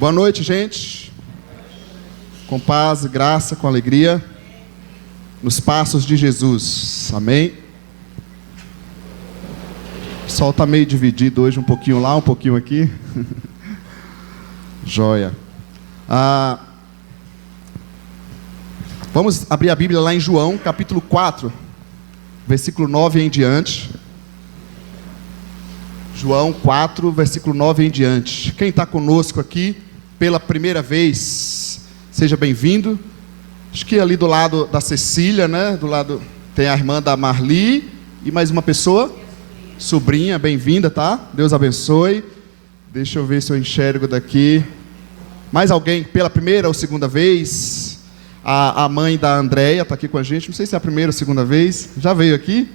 Boa noite, gente. Com paz, graça, com alegria, nos passos de Jesus. Amém? O sol está meio dividido hoje, um pouquinho lá, um pouquinho aqui. Joia. Vamos abrir a Bíblia lá em João, capítulo 4, versículo 9 em diante. João 4, versículo 9 em diante. Quem está conosco aqui pela primeira vez, seja bem-vindo. Acho que ali do lado da Cecília, né? Do lado tem a irmã da Marli e mais uma pessoa, sobrinha, bem-vinda, tá? Deus abençoe. Deixa eu ver se eu enxergo daqui. Mais alguém pela primeira ou segunda vez? A mãe da Andréia está aqui com a gente. Não sei se é a primeira ou segunda vez. Já veio aqui?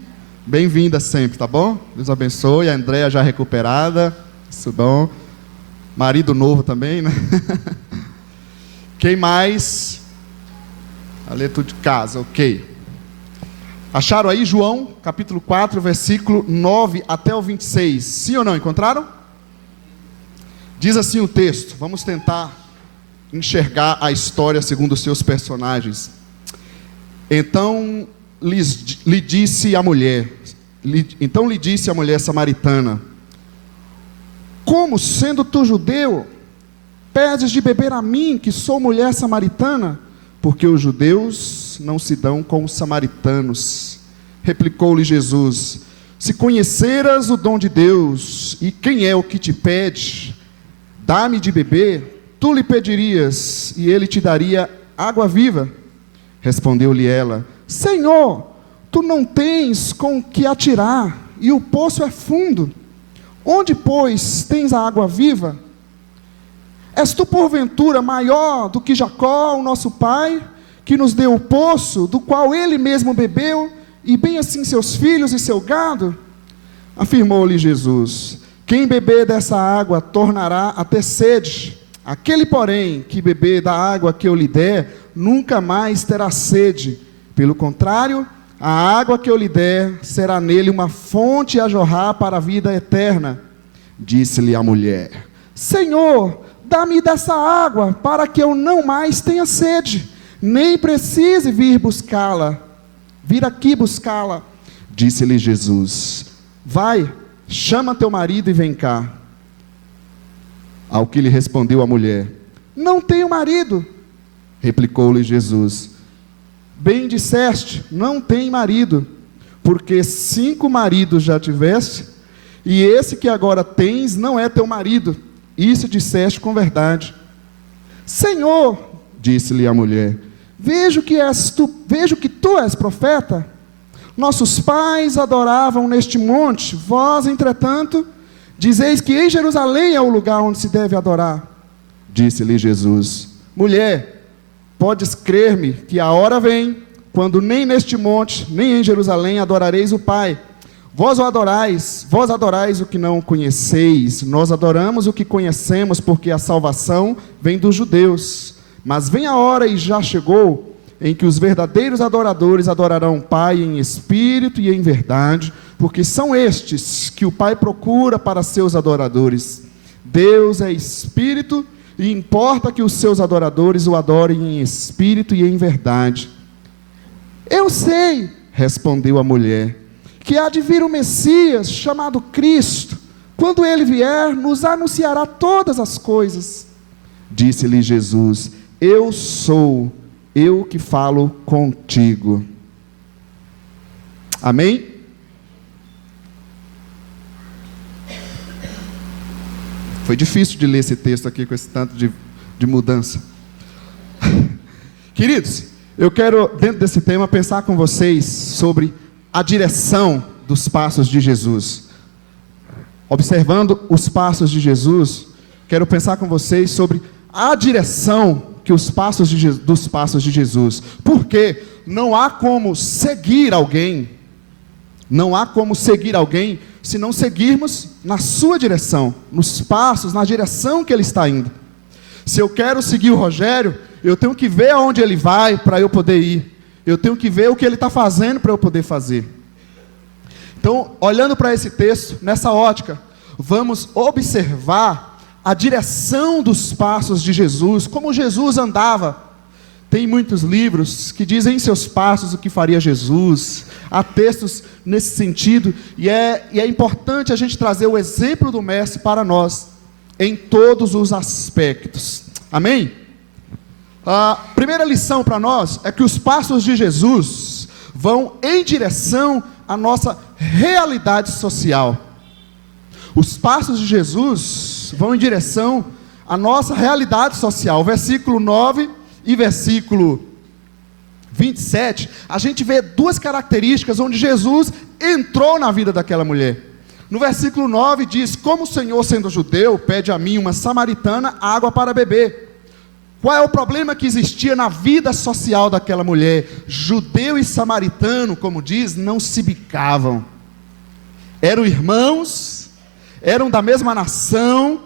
Bem-vinda sempre, tá bom? Deus abençoe. A Andréia já recuperada. Isso bom. Marido novo também, né? Quem mais? Aleto de casa, ok. Acharam aí João, capítulo 4, versículo 9 até o 26. Sim ou não? Encontraram? Diz assim o texto. Vamos tentar enxergar a história segundo os seus personagens. Então lhe disse a mulher samaritana: como, sendo tu judeu, pedes de beber a mim, que sou mulher samaritana? Porque os judeus não se dão com os samaritanos. Replicou-lhe Jesus: se conheceras o dom de Deus, e quem é o que te pede, dá-me de beber, tu lhe pedirias, e ele te daria água viva. Respondeu-lhe ela: Senhor, tu não tens com que atirar, e o poço é fundo. Onde, pois, tens a água viva? És tu, porventura, maior do que Jacó, o nosso pai, que nos deu o poço, do qual ele mesmo bebeu, e bem assim seus filhos e seu gado? Afirmou-lhe Jesus: quem beber dessa água tornará a ter sede. Aquele, porém, que beber da água que eu lhe der, nunca mais terá sede. Pelo contrário, a água que eu lhe der será nele uma fonte a jorrar para a vida eterna. Disse-lhe a mulher: Senhor, dá-me dessa água, para que eu não mais tenha sede, nem precise vir aqui buscá-la. Disse-lhe Jesus: vai, chama teu marido e vem cá. Ao que lhe respondeu a mulher: não tenho marido. Replicou-lhe Jesus: bem disseste, não tem marido, porque 5 maridos já tiveste, e esse que agora tens não é teu marido. Isso disseste com verdade. Senhor, disse-lhe a mulher, vejo que tu és profeta. Nossos pais adoravam neste monte, vós, entretanto, dizeis que em Jerusalém é o lugar onde se deve adorar. Disse-lhe Jesus: mulher, podes crer-me que a hora vem, quando nem neste monte, nem em Jerusalém adorareis o Pai. Vós adorais o que não conheceis, nós adoramos o que conhecemos, porque a salvação vem dos judeus. Mas vem a hora, e já chegou, em que os verdadeiros adoradores adorarão o Pai em espírito e em verdade, porque são estes que o Pai procura para seus adoradores. Deus é espírito, e importa que os seus adoradores o adorem em espírito e em verdade. Eu sei, respondeu a mulher, que há de vir o Messias, chamado Cristo. Quando ele vier, nos anunciará todas as coisas. Disse-lhe Jesus: eu sou, eu que falo contigo. Amém? Foi difícil de ler esse texto aqui com esse tanto de mudança. Queridos, eu quero, dentro desse tema, pensar com vocês sobre a direção dos passos de Jesus. Observando os passos de Jesus, quero pensar com vocês sobre a direção que dos passos de Jesus. Porque não há como seguir alguém, se não seguirmos na sua direção, nos passos, na direção que ele está indo. Se eu quero seguir o Rogério, eu tenho que ver aonde ele vai para eu poder ir. Eu tenho que ver o que ele está fazendo para eu poder fazer. Então, olhando para esse texto, nessa ótica, vamos observar a direção dos passos de Jesus, como Jesus andava. Tem muitos livros que dizem em seus passos o que faria Jesus. Há textos nesse sentido, e é importante a gente trazer o exemplo do Mestre para nós, em todos os aspectos. Amém? A primeira lição para nós é que os passos de Jesus vão em direção à nossa realidade social. Os passos de Jesus vão em direção à nossa realidade social. Versículo 9 e versículo 27, a gente vê duas características onde Jesus entrou na vida daquela mulher. No versículo 9 diz: como o Senhor, sendo judeu, pede a mim, uma samaritana, água para beber. Qual é o problema que existia na vida social daquela mulher? Judeu e samaritano, como diz, não se bicavam. Eram irmãos, eram da mesma nação,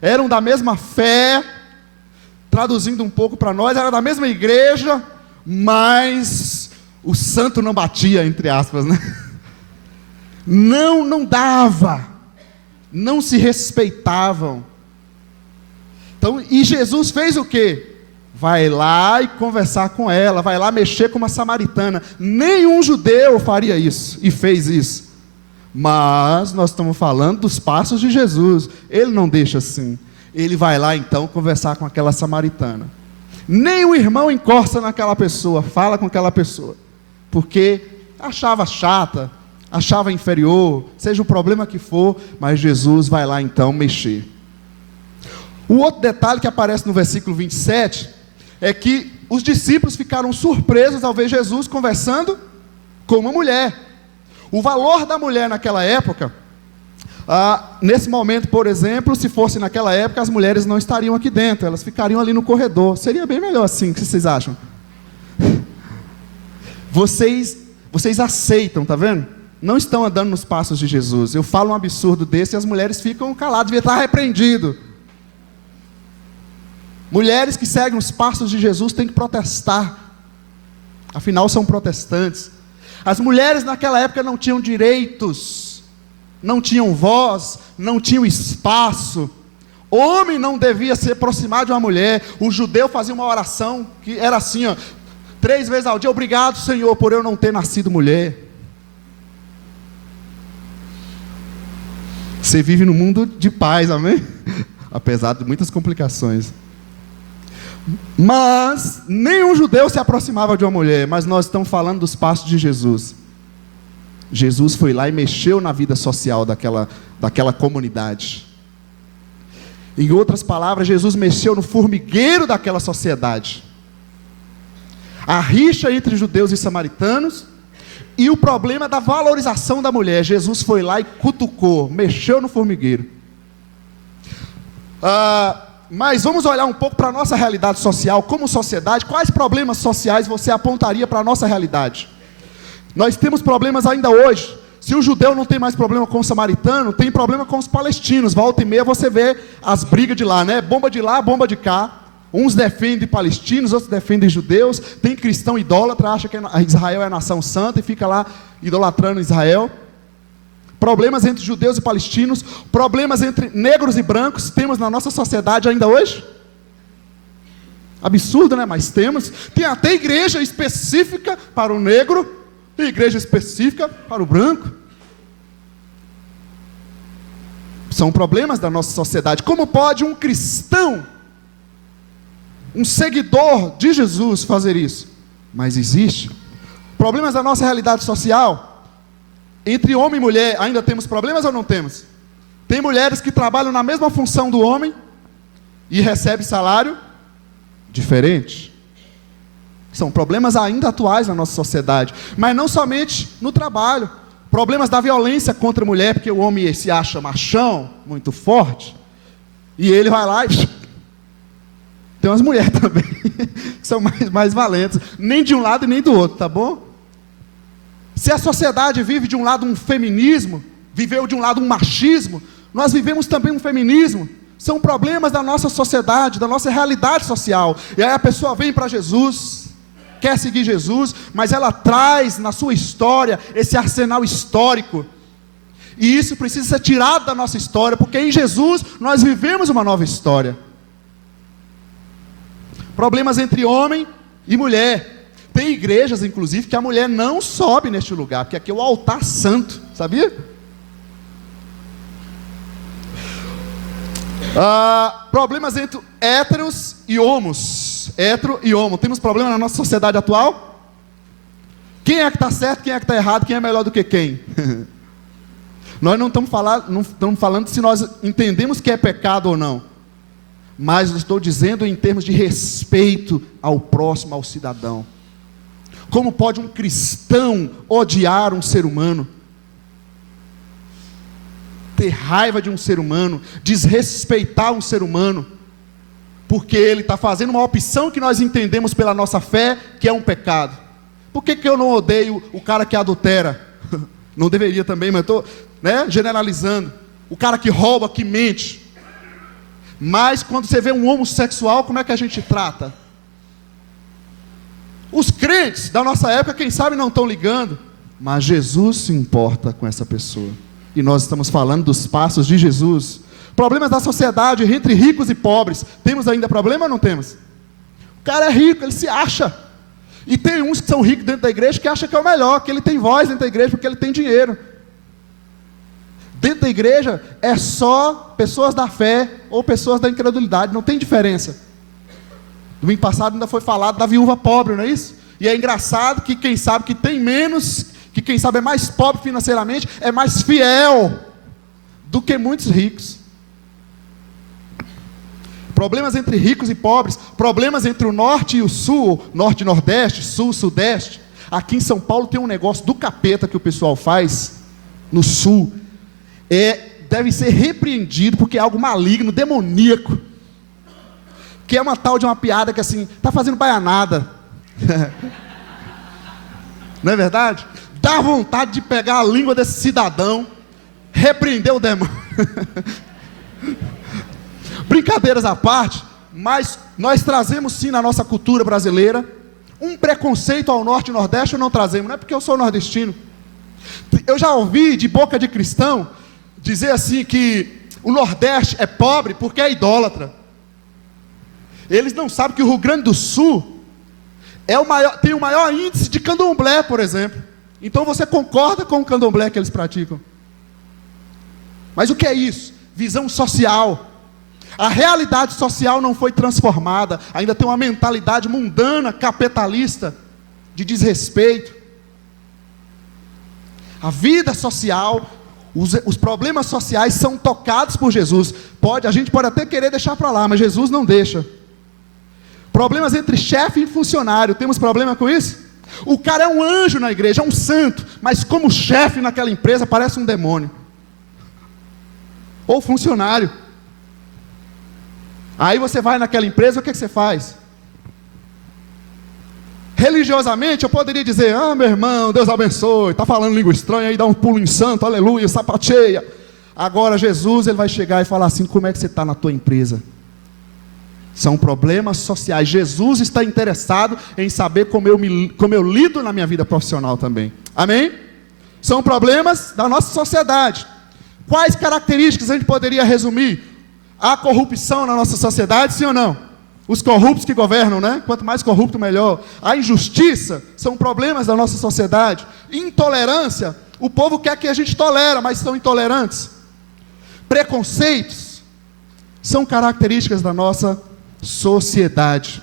eram da mesma fé. Traduzindo um pouco para nós, era da mesma igreja, mas o santo não batia, entre aspas, né? Não dava, não se respeitavam. Então, e Jesus fez o quê? Vai lá e conversar com ela, vai lá mexer com uma samaritana. Nenhum judeu faria isso, e fez isso. Mas nós estamos falando dos passos de Jesus, ele não deixa assim. Ele vai lá então conversar com aquela samaritana. Nem o irmão encosta naquela pessoa, fala com aquela pessoa, porque achava chata, achava inferior, seja o problema que for, mas Jesus vai lá então mexer. O outro detalhe que aparece no versículo 27, é que os discípulos ficaram surpresos ao ver Jesus conversando com uma mulher. O valor da mulher naquela época, nesse momento, por exemplo, se fosse naquela época, as mulheres não estariam aqui dentro, elas ficariam ali no corredor. Seria bem melhor assim, o que vocês acham? Vocês aceitam, tá vendo? Não estão andando nos passos de Jesus. Eu falo um absurdo desse e as mulheres ficam caladas, devia estar repreendido. Mulheres que seguem os passos de Jesus têm que protestar, afinal são protestantes. As mulheres naquela época não tinham direitos, não tinham voz, não tinham espaço. Homem não devia se aproximar de uma mulher. O judeu fazia uma oração que era assim, 3 vezes ao dia: obrigado, Senhor, por eu não ter nascido mulher. Você vive num mundo de paz, amém? Apesar de muitas complicações. Mas nenhum judeu se aproximava de uma mulher. Mas nós estamos falando dos passos de Jesus. Jesus foi lá e mexeu na vida social daquela comunidade. Em outras palavras, Jesus mexeu no formigueiro daquela sociedade. A rixa entre judeus e samaritanos, e o problema da valorização da mulher. Jesus foi lá e cutucou, mexeu no formigueiro. Mas vamos olhar um pouco para a nossa realidade social, como sociedade. Quais problemas sociais você apontaria para a nossa realidade? Nós temos problemas ainda hoje. Se o judeu não tem mais problema com o samaritano, tem problema com os palestinos. Volta e meia você vê as brigas de lá, né? Bomba de lá, bomba de cá. Uns defendem palestinos, outros defendem judeus. Tem cristão idólatra, acha que Israel é a nação santa e fica lá idolatrando Israel. Problemas entre judeus e palestinos, problemas entre negros e brancos, temos na nossa sociedade ainda hoje? Absurdo, né? Mas temos. Tem até igreja específica para o negro, tem igreja específica para o branco. São problemas da nossa sociedade. Como pode um cristão, um seguidor de Jesus fazer isso? Mas existe. Problemas da nossa realidade social. Entre homem e mulher, ainda temos problemas ou não temos? Tem mulheres que trabalham na mesma função do homem e recebem salário diferente. São problemas ainda atuais na nossa sociedade. Mas não somente no trabalho. Problemas da violência contra a mulher, porque o homem se acha machão, muito forte, e ele vai lá e... Tem umas mulheres também, que são mais valentes. Nem de um lado e nem do outro, tá bom? Se a sociedade vive de um lado um feminismo, viveu de um lado um machismo, nós vivemos também um feminismo. São problemas da nossa sociedade, da nossa realidade social. E aí a pessoa vem para Jesus, quer seguir Jesus, mas ela traz na sua história esse arsenal histórico. E isso precisa ser tirado da nossa história, porque em Jesus nós vivemos uma nova história. Problemas entre homem e mulher. Tem igrejas, inclusive, que a mulher não sobe neste lugar, porque aqui é o altar santo, sabia? Problemas entre héteros e homos. Hétero e homo. Temos problema na nossa sociedade atual? Quem é que está certo, quem é que está errado, quem é melhor do que quem? Nós não estamos falando se nós entendemos que é pecado ou não. Mas eu estou dizendo em termos de respeito ao próximo, ao cidadão. Como pode um cristão odiar um ser humano? Ter raiva de um ser humano, desrespeitar um ser humano, porque ele está fazendo uma opção que nós entendemos pela nossa fé, que é um pecado. Por que eu não odeio o cara que adultera? Não deveria também, mas eu estou generalizando. O cara que rouba, que mente. Mas quando você vê um homossexual, como é que a gente trata? Os crentes da nossa época, quem sabe não estão ligando, mas Jesus se importa com essa pessoa. E nós estamos falando dos passos de Jesus. Problemas da sociedade entre ricos e pobres. Temos ainda problema ou não temos? O cara é rico, ele se acha. E tem uns que são ricos dentro da igreja que acham que é o melhor, que ele tem voz dentro da igreja porque ele tem dinheiro. Dentro da igreja é só pessoas da fé ou pessoas da incredulidade, não tem diferença. Domingo passado ainda foi falado da viúva pobre, não é isso? E é engraçado que quem sabe que tem menos, que quem sabe é mais pobre financeiramente, é mais fiel do que muitos ricos. Problemas entre ricos e pobres, problemas entre o norte e o sul, norte e nordeste, sul e sudeste. Aqui em São Paulo tem um negócio do capeta que o pessoal faz, no sul, deve ser repreendido, porque é algo maligno, demoníaco, que é uma tal de uma piada que assim, está fazendo baianada, não é verdade? Dá vontade de pegar a língua desse cidadão, repreender o demônio. Brincadeiras à parte, mas nós trazemos sim na nossa cultura brasileira um preconceito ao norte e nordeste, ou não trazemos, não é porque eu sou nordestino. Eu já ouvi de boca de cristão dizer assim que o nordeste é pobre porque é idólatra. Eles não sabem que o Rio Grande do Sul tem o maior índice de candomblé, por exemplo. Então você concorda com o candomblé que eles praticam. Mas o que é isso? Visão social. A realidade social não foi transformada, ainda tem uma mentalidade mundana, capitalista, de desrespeito. A vida social, os problemas sociais são tocados por Jesus. A gente pode até querer deixar para lá, mas Jesus não deixa. Problemas entre chefe e funcionário, temos problema com isso? O cara é um anjo na igreja, é um santo, mas como chefe naquela empresa parece um demônio. Ou funcionário. Aí você vai naquela empresa, o que você faz? Religiosamente eu poderia dizer, meu irmão, Deus abençoe, está falando língua estranha, aí dá um pulo em santo, aleluia, sapateia. Agora Jesus, ele vai chegar e falar assim, como é que você está na tua empresa? São problemas sociais. Jesus está interessado em saber como eu lido na minha vida profissional também. Amém? São problemas da nossa sociedade. Quais características a gente poderia resumir? Há corrupção na nossa sociedade, sim ou não? Os corruptos que governam, né? Quanto mais corrupto, melhor. A injustiça são problemas da nossa sociedade. Intolerância, o povo quer que a gente tolera, mas são intolerantes. Preconceitos são características da nossa sociedade.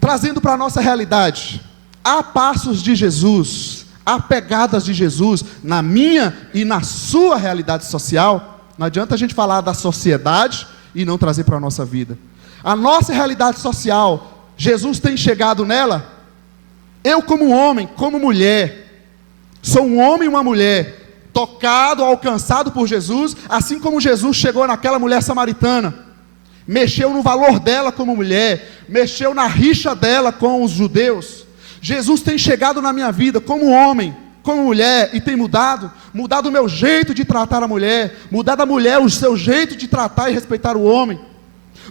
Trazendo para a nossa realidade, há passos de Jesus, há pegadas de Jesus na minha e na sua realidade social. Não adianta a gente falar da sociedade e não trazer para a nossa vida. A nossa realidade social, Jesus tem chegado nela. Eu como homem, como mulher, sou um homem e uma mulher, tocado, alcançado por Jesus, assim como Jesus chegou naquela mulher samaritana, mexeu no valor dela como mulher, mexeu na rixa dela com os judeus. Jesus tem chegado na minha vida como homem, como mulher, e tem mudado o meu jeito de tratar a mulher, mudado a mulher o seu jeito de tratar e respeitar o homem,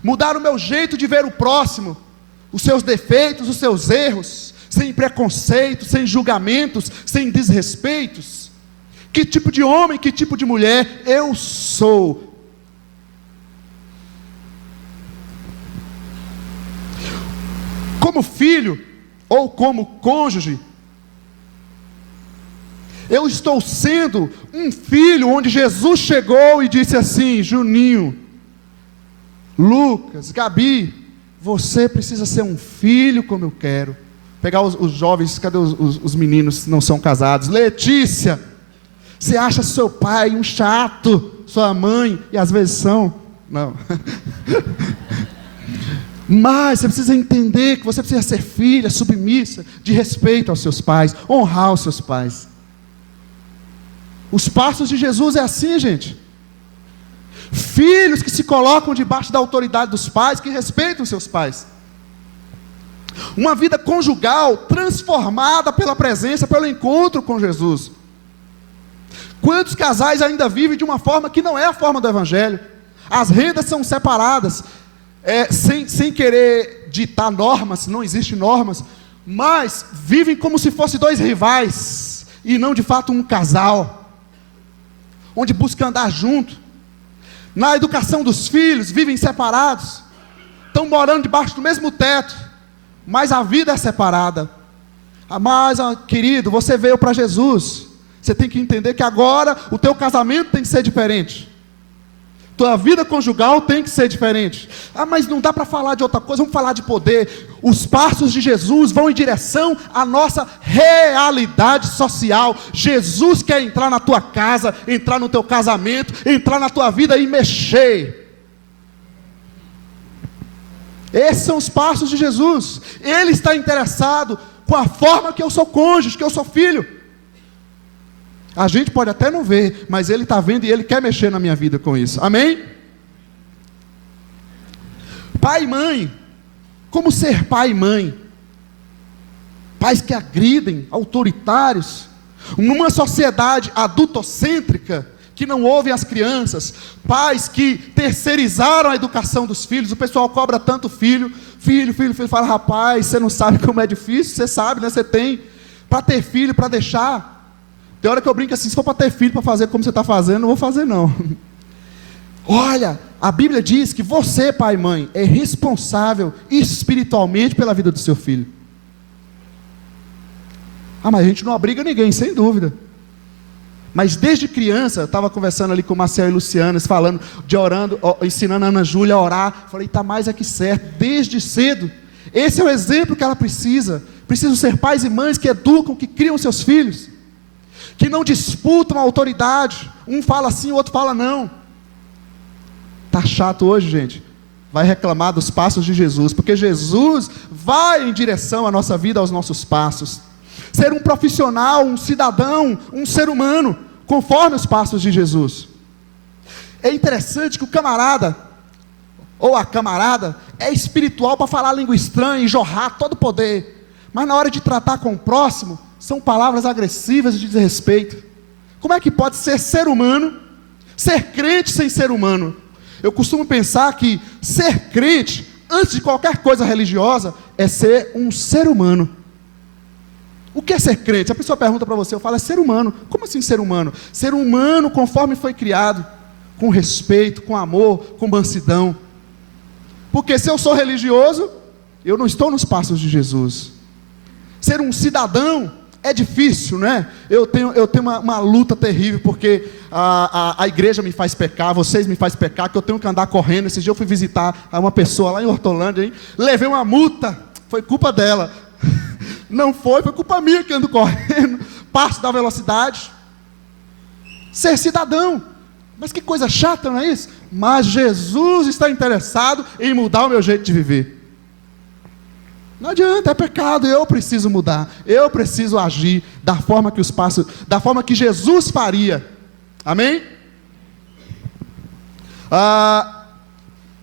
mudar o meu jeito de ver o próximo, os seus defeitos, os seus erros, sem preconceito, sem julgamentos, sem desrespeitos. Que tipo de homem, que tipo de mulher eu sou? Como filho ou como cônjuge, eu estou sendo um filho onde Jesus chegou e disse assim: Juninho, Lucas, Gabi, você precisa ser um filho como eu quero. Pegar os jovens, cadê os meninos que não são casados? Letícia, você acha seu pai um chato, sua mãe, e às vezes são, não. Mas você precisa entender que você precisa ser filha, submissa, de respeito aos seus pais, honrar os seus pais. Os passos de Jesus é assim, gente. Filhos que se colocam debaixo da autoridade dos pais, que respeitam seus pais. Uma vida conjugal transformada pela presença, pelo encontro com Jesus. Quantos casais ainda vivem de uma forma que não é a forma do Evangelho? As rendas são separadas, sem querer ditar normas, não existem normas, mas vivem como se fossem dois rivais, e não de fato um casal, onde busca andar junto. Na educação dos filhos, vivem separados, estão morando debaixo do mesmo teto, mas a vida é separada. Mas, querido, você veio para Jesus, você tem que entender que agora o teu casamento tem que ser diferente, tua vida conjugal tem que ser diferente. Mas não dá para falar de outra coisa, vamos falar de poder. Os passos de Jesus vão em direção à nossa realidade social. Jesus quer entrar na tua casa, entrar no teu casamento, entrar na tua vida e mexer. Esses são os passos de Jesus. Ele está interessado com a forma que eu sou cônjuge, que eu sou filho. A gente pode até não ver, mas Ele está vendo e Ele quer mexer na minha vida com isso. Amém? Pai e mãe. Como ser pai e mãe? Pais que agridem, autoritários. Numa sociedade adultocêntrica, que não ouvem as crianças. Pais que terceirizaram a educação dos filhos. O pessoal cobra tanto filho. Filho. Fala, rapaz, você não sabe como é difícil? Você sabe, né? Você tem. Para ter filho, para deixar. Tem hora que eu brinco assim: se for para ter filho, para fazer como você está fazendo, não vou fazer não. Olha, a Bíblia diz que você, pai e mãe, é responsável espiritualmente pela vida do seu filho. Mas a gente não obriga ninguém, sem dúvida. Mas desde criança, eu estava conversando ali com o Marcel e Luciana, falando, de orando, ensinando a Ana Júlia a orar. Falei, está mais aqui certo, desde cedo. Esse é o exemplo que ela precisa. Precisam ser pais e mães que educam, que criam seus filhos, que não disputam a autoridade. Um fala sim, o outro fala não. Está chato hoje, gente? Vai reclamar dos passos de Jesus, porque Jesus vai em direção à nossa vida, aos nossos passos. Ser um profissional, um cidadão, um ser humano, conforme os passos de Jesus. É interessante que o camarada, ou a camarada, é espiritual para falar língua estranha e jorrar todo o poder, mas na hora de tratar com o próximo, são palavras agressivas e de desrespeito. Como é que pode ser ser humano, ser crente sem ser humano? Eu costumo pensar que ser crente, antes de qualquer coisa religiosa, é ser um ser humano. O que é ser crente? A pessoa pergunta para você, eu falo, é ser humano. Como assim ser humano? Ser humano conforme foi criado, com respeito, com amor, com mansidão. Porque se eu sou religioso, eu não estou nos passos de Jesus. Ser um cidadão é difícil, né? Eu tenho uma luta terrível, porque a igreja me faz pecar, vocês me fazem pecar, que eu tenho que andar correndo. Esse dia eu fui visitar uma pessoa lá em Hortolândia, hein? Levei uma multa, foi culpa dela. Não foi culpa minha que ando correndo, passo da velocidade. Ser cidadão, mas que coisa chata, não é isso? Mas Jesus está interessado em mudar o meu jeito de viver. Não adianta, é pecado, eu preciso mudar, eu preciso agir da forma que da forma que Jesus faria. Amém?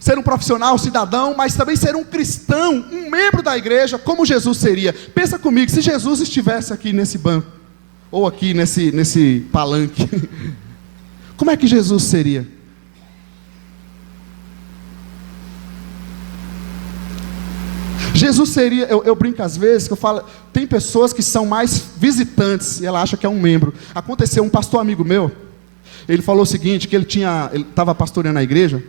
Ser um profissional, cidadão, mas também ser um cristão, um membro da igreja, como Jesus seria. Pensa comigo, se Jesus estivesse aqui nesse banco, ou aqui nesse palanque, como é que Jesus seria? Jesus seria, eu brinco às vezes, que eu falo, tem pessoas que são mais visitantes, e ela acha que é um membro. Aconteceu, um pastor amigo meu, ele falou o seguinte, que ele estava pastoreando a igreja,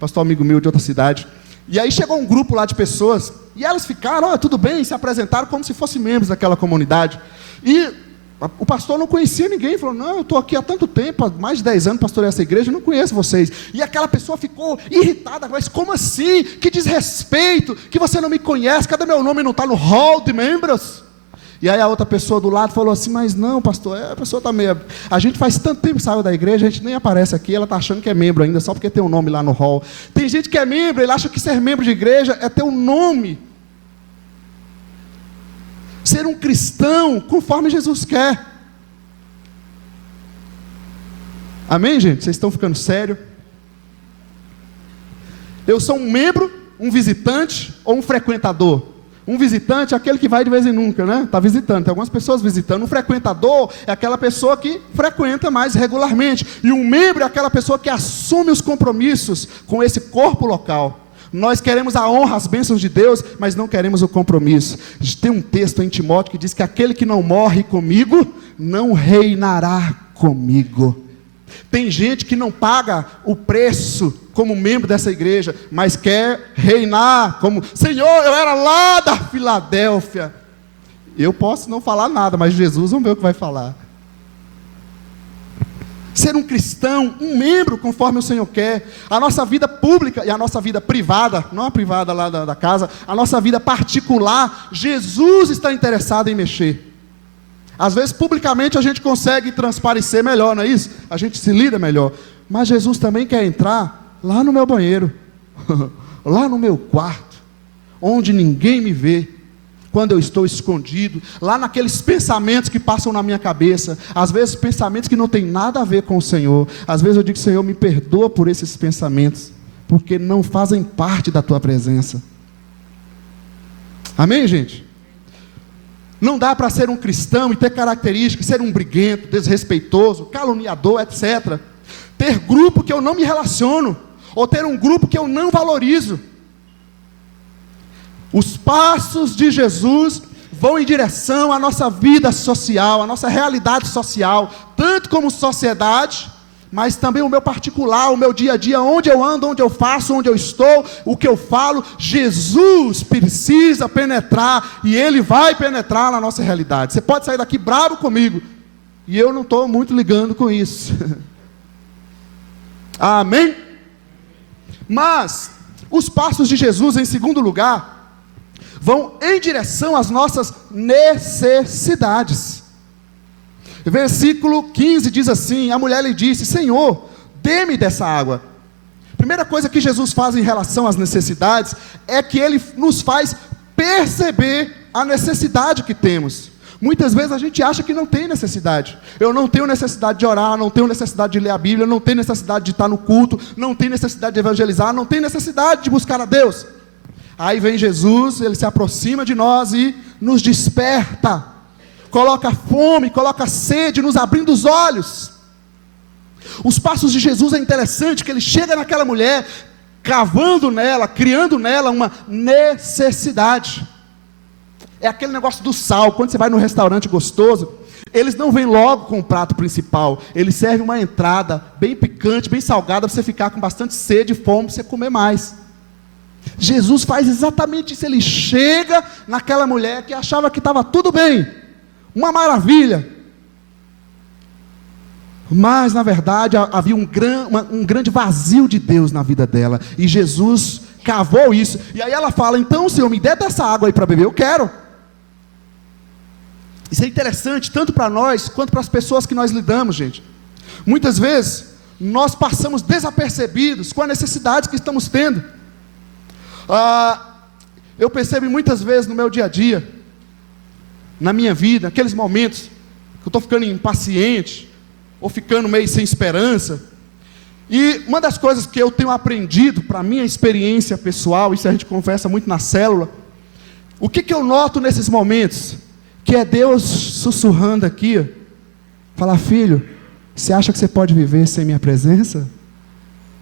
pastor amigo meu de outra cidade, e aí chegou um grupo lá de pessoas, e elas ficaram, tudo bem, se apresentaram como se fossem membros daquela comunidade, e o pastor não conhecia ninguém, falou, não, eu estou aqui há tanto tempo, há mais de 10 anos pastoreando essa igreja, eu não conheço vocês. E aquela pessoa ficou irritada, mas como assim? Que desrespeito, que você não me conhece, cadê meu nome, não está no hall de membros? E aí a outra pessoa do lado falou assim, mas não pastor, a pessoa está meio... A gente faz tanto tempo que saiu da igreja, a gente nem aparece aqui, ela está achando que é membro ainda, só porque tem um nome lá no hall. Tem gente que é membro, ele acha que ser membro de igreja é ter um nome. Ser um cristão conforme Jesus quer. Amém, gente? Vocês estão ficando sério? Eu sou um membro, um visitante ou um frequentador? Um visitante é aquele que vai de vez em nunca, né? Está visitando, tem algumas pessoas visitando. Um frequentador é aquela pessoa que frequenta mais regularmente. E um membro é aquela pessoa que assume os compromissos com esse corpo local. Nós queremos a honra, as bênçãos de Deus, mas não queremos o compromisso. Tem um texto em Timóteo que diz que aquele que não morre comigo, não reinará comigo. Tem gente que não paga o preço como membro dessa igreja, mas quer reinar como, Senhor, eu era lá da Filadélfia. Eu posso não falar nada, mas Jesus, vamos ver o que vai falar. Ser um cristão, um membro conforme o Senhor quer. A nossa vida pública e a nossa vida privada, não a privada lá da casa, a nossa vida particular, Jesus está interessado em mexer. Às vezes publicamente a gente consegue transparecer melhor, não é isso? A gente se lida melhor. Mas Jesus também quer entrar lá no meu banheiro, lá no meu quarto, onde ninguém me vê. Quando eu estou escondido, lá naqueles pensamentos que passam na minha cabeça, às vezes pensamentos que não tem nada a ver com o Senhor, às vezes eu digo, Senhor, me perdoa por esses pensamentos, porque não fazem parte da Tua presença. Amém, gente? Não dá para ser um cristão e ter características, ser um briguento, desrespeitoso, caluniador, etc. Ter grupo que eu não me relaciono, ou ter um grupo que eu não valorizo. Os passos de Jesus vão em direção à nossa vida social, à nossa realidade social, tanto como sociedade, mas também o meu particular, o meu dia a dia, onde eu ando, onde eu faço, onde eu estou, o que eu falo. Jesus precisa penetrar, e Ele vai penetrar na nossa realidade. Você pode sair daqui bravo comigo, e eu não estou muito ligando com isso. Amém? Mas os passos de Jesus, em segundo lugar, vão em direção às nossas necessidades. Versículo 15 diz assim, a mulher lhe disse, Senhor, dê-me dessa água. Primeira coisa que Jesus faz em relação às necessidades, é que Ele nos faz perceber a necessidade que temos. Muitas vezes a gente acha que não tem necessidade. Eu não tenho necessidade de orar, não tenho necessidade de ler a Bíblia, não tenho necessidade de estar no culto, não tenho necessidade de evangelizar, não tenho necessidade de buscar a Deus. Aí vem Jesus, Ele se aproxima de nós e nos desperta, coloca fome, coloca sede, nos abrindo os olhos. Os passos de Jesus é interessante, que Ele chega naquela mulher, cavando nela, criando nela uma necessidade. É aquele negócio do sal. Quando você vai num restaurante gostoso, eles não vêm logo com o prato principal, eles servem uma entrada bem picante, bem salgada, para você ficar com bastante sede e fome, para você comer mais. Jesus faz exatamente isso. Ele chega naquela mulher que achava que estava tudo bem, uma maravilha, mas na verdade havia um grande vazio de Deus na vida dela, e Jesus cavou isso, e aí ela fala, então Senhor, me dê dessa água aí para beber, eu quero. Isso é interessante, tanto para nós, quanto para as pessoas que nós lidamos, gente. Muitas vezes, nós passamos desapercebidos com as necessidades que estamos tendo. Eu percebo muitas vezes no meu dia a dia, na minha vida, aqueles momentos que eu estou ficando impaciente, ou ficando meio sem esperança, e uma das coisas que eu tenho aprendido, para a minha experiência pessoal, isso a gente conversa muito na célula, o que eu noto nesses momentos, que é Deus sussurrando aqui, falar, filho, você acha que você pode viver sem minha presença?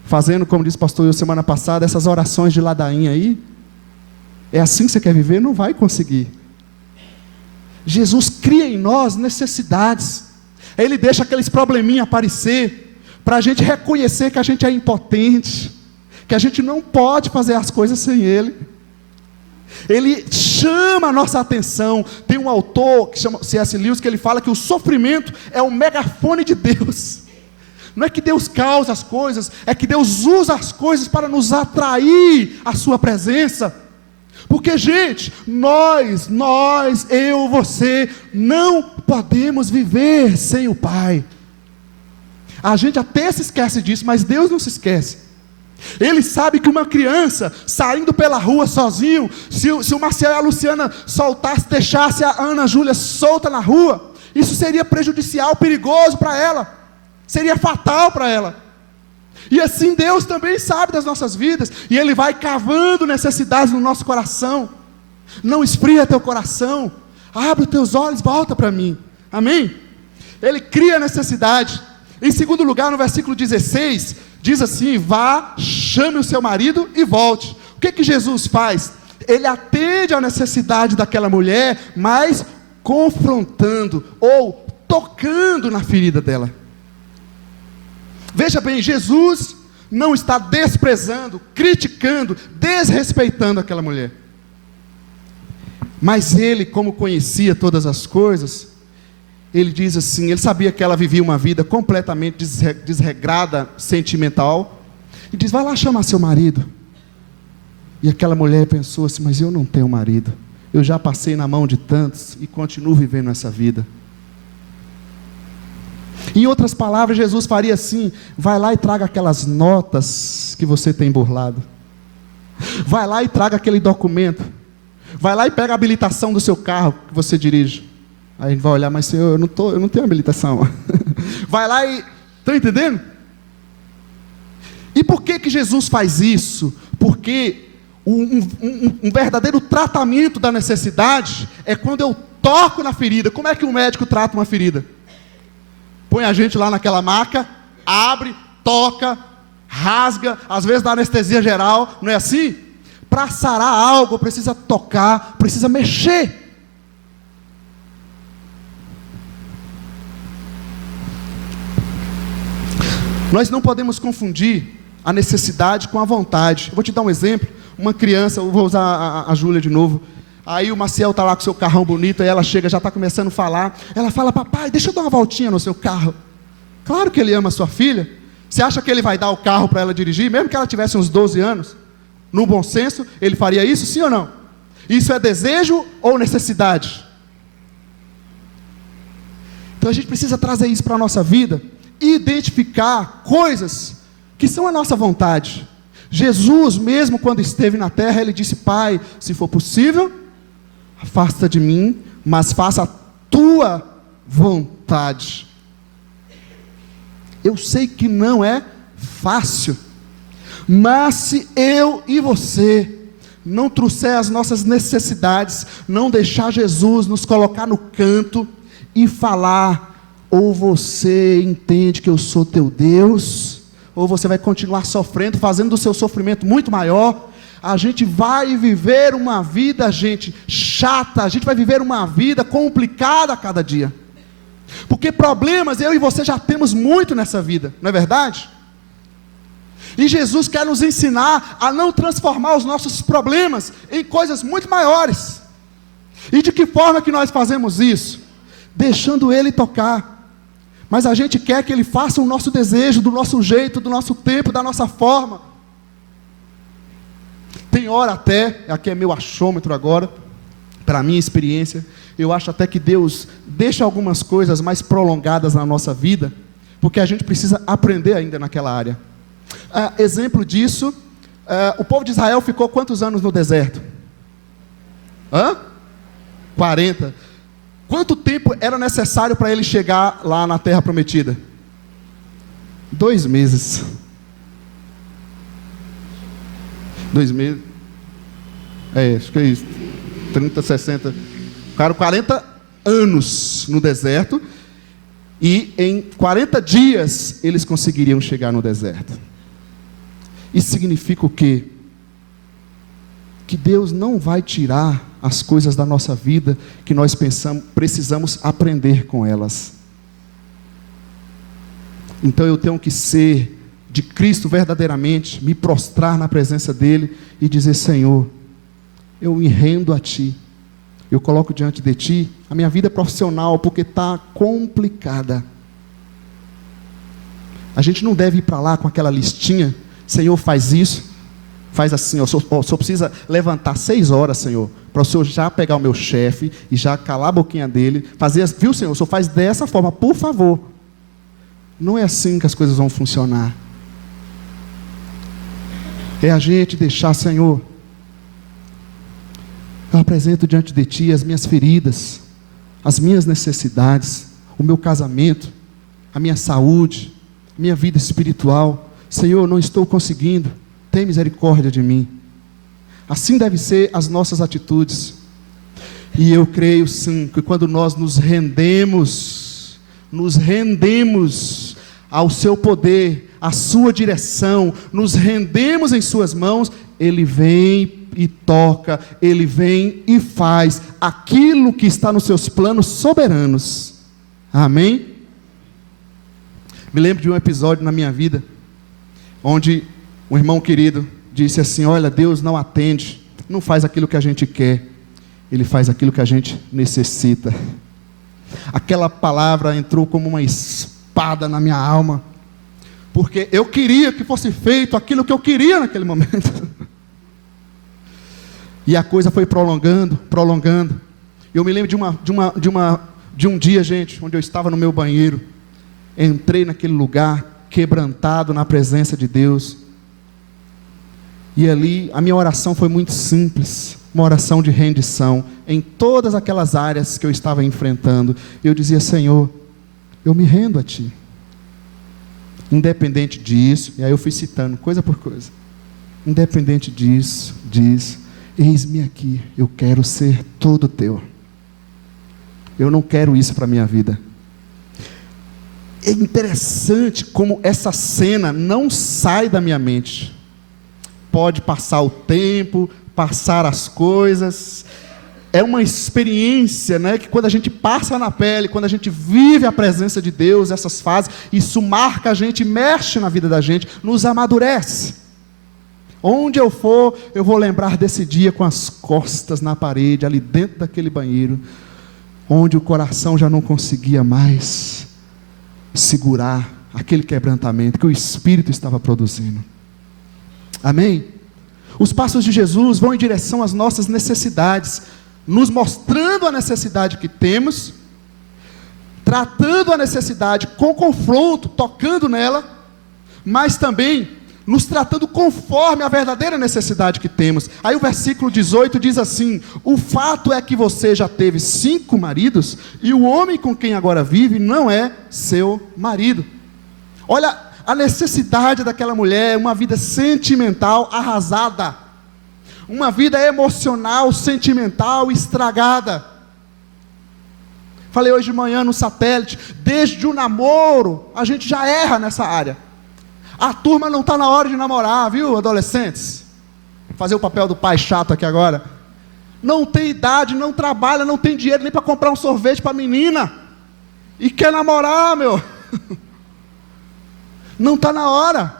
Fazendo, como disse o pastor eu semana passada, essas orações de ladainha aí. É assim que você quer viver? Não vai conseguir. Jesus cria em nós necessidades. Ele deixa aqueles probleminhas aparecer, para a gente reconhecer que a gente é impotente, que a gente não pode fazer as coisas sem Ele. Ele chama a nossa atenção. Tem um autor que chama C.S. Lewis, que ele fala que o sofrimento é o megafone de Deus. Não é que Deus causa as coisas, é que Deus usa as coisas para nos atrair à sua presença. Porque, gente, nós, eu, você, não podemos viver sem o Pai. A gente até se esquece disso, mas Deus não se esquece. Ele sabe que uma criança saindo pela rua sozinho, se o Marcelo e a Luciana deixasse a Ana Júlia solta na rua, isso seria prejudicial, perigoso para ela, seria fatal para ela. E assim Deus também sabe das nossas vidas, e Ele vai cavando necessidades no nosso coração. Não esfria teu coração, abre os teus olhos, volta para mim, amém? Ele cria necessidade. Em segundo lugar, no versículo 16, diz assim: vá, chame o seu marido e volte. O que Jesus faz? Ele atende à necessidade daquela mulher, mas confrontando, ou tocando na ferida dela. Veja bem, Jesus não está desprezando, criticando, desrespeitando aquela mulher. Mas Ele, como conhecia todas as coisas, Ele diz assim, Ele sabia que ela vivia uma vida completamente desregrada, sentimental, e diz: vai lá chamar seu marido. E aquela mulher pensou assim: mas eu não tenho marido, eu já passei na mão de tantos, e continuo vivendo essa vida. Em outras palavras, Jesus faria assim: vai lá e traga aquelas notas que você tem burlado, vai lá e traga aquele documento, vai lá e pega a habilitação do seu carro que você dirige. Aí ele vai olhar: mas Senhor, eu não tenho habilitação. Vai lá e... estão entendendo? E por que Jesus faz isso? Porque um verdadeiro tratamento da necessidade é quando eu toco na ferida. Como é que um médico trata uma ferida? Põe a gente lá naquela maca, abre, toca, rasga, às vezes dá anestesia geral, não é assim? Para sarar algo, precisa tocar, precisa mexer. Nós não podemos confundir a necessidade com a vontade. Eu vou te dar um exemplo. Uma criança, eu vou usar a Júlia de novo. Aí o Maciel está lá com o seu carrão bonito, aí ela chega, já está começando a falar. Ela fala: papai, deixa eu dar uma voltinha no seu carro. Claro que ele ama a sua filha. Você acha que ele vai dar o carro para ela dirigir? Mesmo que ela tivesse uns 12 anos, no bom senso, ele faria isso, sim ou não? Isso é desejo ou necessidade? Então a gente precisa trazer isso para a nossa vida, identificar coisas que são a nossa vontade. Jesus, mesmo quando esteve na terra, ele disse: Pai, se for possível, afasta de mim, mas faça a tua vontade. Eu sei que não é fácil, mas se eu e você não trouxer as nossas necessidades, não deixar Jesus nos colocar no canto e falar: ou você entende que eu sou teu Deus, ou você vai continuar sofrendo, fazendo do seu sofrimento muito maior. A gente vai viver uma vida, gente, chata, a gente vai viver uma vida complicada a cada dia, porque problemas eu e você já temos muito nessa vida, não é verdade? E Jesus quer nos ensinar a não transformar os nossos problemas em coisas muito maiores. E de que forma que nós fazemos isso? Deixando Ele tocar. Mas a gente quer que Ele faça o nosso desejo, do nosso jeito, do nosso tempo, da nossa forma. Tem hora até, aqui é meu achômetro agora, para a minha experiência, eu acho até que Deus deixa algumas coisas mais prolongadas na nossa vida, porque a gente precisa aprender ainda naquela área. Exemplo disso, o povo de Israel ficou quantos anos no deserto? 40. Quanto tempo era necessário para ele chegar lá na terra prometida? 2 meses. 2 meses. Acho que é isso. 30, 60. Ficaram 40 anos no deserto. E em 40 dias eles conseguiriam chegar no deserto. Isso significa o quê? que Deus não vai tirar as coisas da nossa vida que nós precisamos aprender com elas. Então eu tenho que ser de Cristo verdadeiramente, me prostrar na presença dEle e dizer: Senhor, eu me rendo a Ti, eu coloco diante de Ti a minha vida profissional, porque está complicada. A gente não deve ir para lá com aquela listinha: Senhor, faz isso, faz assim, o senhor precisa levantar 6 horas, Senhor, para o Senhor já pegar o meu chefe e já calar a boquinha dele, fazer, viu, Senhor, o Senhor faz dessa forma, por favor. Não é assim que as coisas vão funcionar. É a gente deixar: Senhor, eu apresento diante de Ti as minhas feridas, as minhas necessidades, o meu casamento, a minha saúde, minha vida espiritual. Senhor, eu não estou conseguindo, tem misericórdia de mim. Assim devem ser as nossas atitudes. E eu creio sim, que quando nós nos rendemos ao seu poder, à sua direção, nos rendemos em suas mãos, Ele vem e toca, Ele vem e faz aquilo que está nos seus planos soberanos. Amém? Me lembro de um episódio na minha vida, onde um irmão querido disse assim: olha, Deus não atende, não faz aquilo que a gente quer, Ele faz aquilo que a gente necessita. Aquela palavra entrou como uma espada na minha alma, porque eu queria que fosse feito aquilo que eu queria naquele momento. E a coisa foi prolongando. Eu me lembro de um dia, gente, onde eu estava no meu banheiro, entrei naquele lugar quebrantado na presença de Deus, e ali a minha oração foi muito simples, uma oração de rendição, em todas aquelas áreas que eu estava enfrentando. Eu dizia: Senhor, eu me rendo a Ti, independente disso. E aí eu fui citando coisa por coisa. Independente disso, eis-me aqui, eu quero ser todo Teu, eu não quero isso para a minha vida. É interessante como essa cena não sai da minha mente. Pode passar o tempo, passar as coisas, é uma experiência, né, que quando a gente passa na pele, quando a gente vive a presença de Deus, essas fases, isso marca a gente, mexe na vida da gente, nos amadurece. Onde eu for, eu vou lembrar desse dia com as costas na parede, ali dentro daquele banheiro, onde o coração já não conseguia mais segurar aquele quebrantamento que o Espírito estava produzindo. Amém? Os passos de Jesus vão em direção às nossas necessidades, nos mostrando a necessidade que temos, tratando a necessidade com confronto, tocando nela, mas também nos tratando conforme a verdadeira necessidade que temos. Aí o versículo 18 diz assim: o fato é que você já teve 5 maridos, e o homem com quem agora vive não é seu marido. Olha a necessidade daquela mulher, uma vida sentimental arrasada, uma vida emocional, sentimental estragada. Falei hoje de manhã no satélite, desde o namoro, a gente já erra nessa área. A turma não está na hora de namorar, viu, adolescentes? Vou fazer o papel do pai chato aqui agora. Não tem idade, não trabalha, não tem dinheiro nem para comprar um sorvete para a menina, e quer namorar, meu. Não está na hora.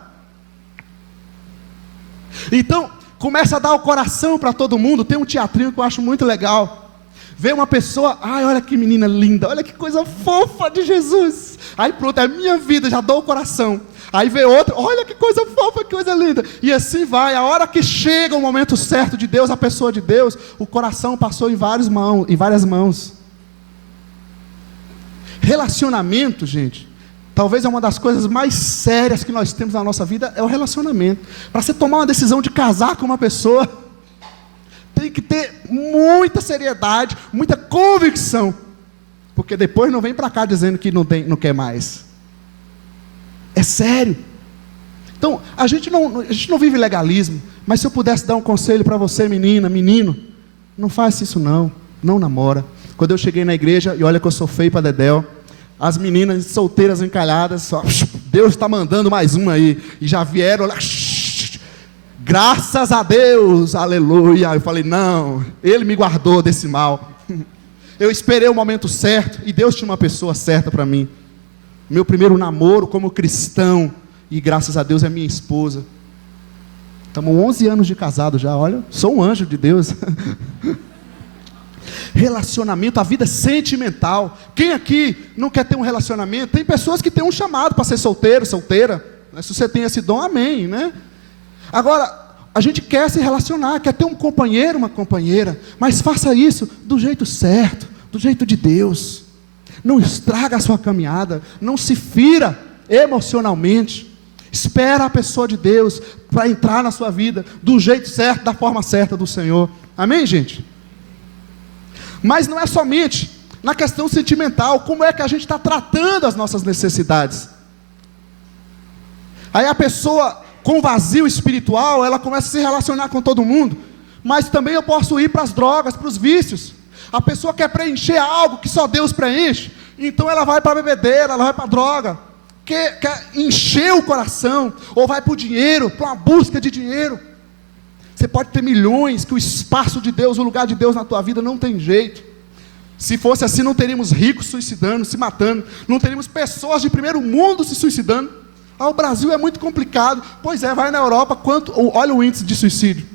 Então, começa a dar o coração para todo mundo. Tem um teatrinho que eu acho muito legal. Vê uma pessoa: ai, olha que menina linda, olha que coisa fofa de Jesus. Aí pronto, é minha vida, já dou o coração. Aí vê outra: olha que coisa fofa, que coisa linda. E assim vai. A hora que chega o momento certo de Deus, a pessoa de Deus, o coração passou em várias mãos. Relacionamento, gente, talvez é uma das coisas mais sérias que nós temos na nossa vida, é o relacionamento. Para você tomar uma decisão de casar com uma pessoa, tem que ter muita seriedade, muita convicção, porque depois não vem para cá dizendo que não quer mais. É sério. Então, a gente não vive legalismo, mas se eu pudesse dar um conselho para você, menina, menino, não faça isso não namora. Quando eu cheguei na igreja, e olha que eu sou feio para dedéu, as meninas solteiras encalhadas, só, Deus está mandando mais uma aí, e já vieram lá, Graças a Deus, aleluia. Eu falei, não, Ele me guardou desse mal. Eu esperei o momento certo e Deus tinha uma pessoa certa para mim. Meu primeiro namoro como cristão, e graças a Deus é minha esposa. Estamos 11 anos de casado já, olha, sou um anjo de Deus. Relacionamento, a vida sentimental. Quem aqui não quer ter um relacionamento? Tem pessoas que têm um chamado para ser solteiro, solteira. Se você tem esse dom, amém, né? Agora, a gente quer se relacionar, quer ter um companheiro, uma companheira, mas faça isso do jeito certo, do jeito de Deus. Não estraga a sua caminhada, não se fira emocionalmente. Espera a pessoa de Deus para entrar na sua vida do jeito certo, da forma certa do Senhor. Amém, gente? Mas não é somente na questão sentimental, como é que a gente está tratando as nossas necessidades. Aí a pessoa com vazio espiritual, ela começa a se relacionar com todo mundo, mas também eu posso ir para as drogas, para os vícios. A pessoa quer preencher algo que só Deus preenche, então ela vai para a bebedeira, ela vai para a droga, quer encher o coração, ou vai para o dinheiro, para uma busca de dinheiro. Você pode ter milhões, que o espaço de Deus, o lugar de Deus na tua vida não tem jeito. Se fosse assim, não teríamos ricos suicidando, se matando, não teríamos pessoas de primeiro mundo se suicidando. O Brasil é muito complicado. Pois é, vai na Europa, olha o índice de suicídio.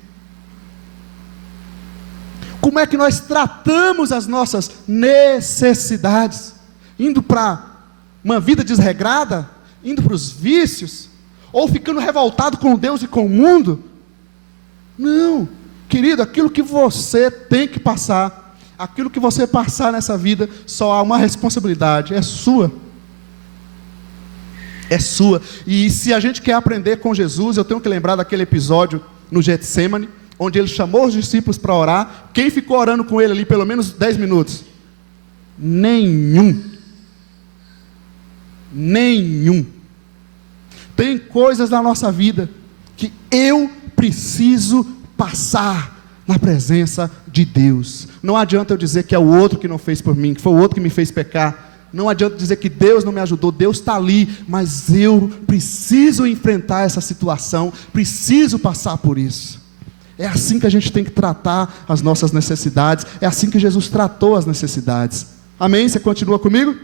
Como é que nós tratamos as nossas necessidades? Indo para uma vida desregrada? Indo para os vícios? Ou ficando revoltado com Deus e com o mundo? Não, querido, aquilo que você tem que passar, aquilo que você passar nessa vida, só há uma responsabilidade, é sua. É sua. E se a gente quer aprender com Jesus, eu tenho que lembrar daquele episódio no Getsemane, onde ele chamou os discípulos para orar. Quem ficou orando com ele ali pelo menos 10 minutos? Nenhum. Tem coisas na nossa vida que eu preciso passar na presença de Deus. Não adianta eu dizer que é o outro que não fez por mim, que foi o outro que me fez pecar. Não adianta dizer que Deus não me ajudou, Deus está ali, mas eu preciso enfrentar essa situação, preciso passar por isso. É assim que a gente tem que tratar as nossas necessidades, é assim que Jesus tratou as necessidades. Amém? Você continua comigo?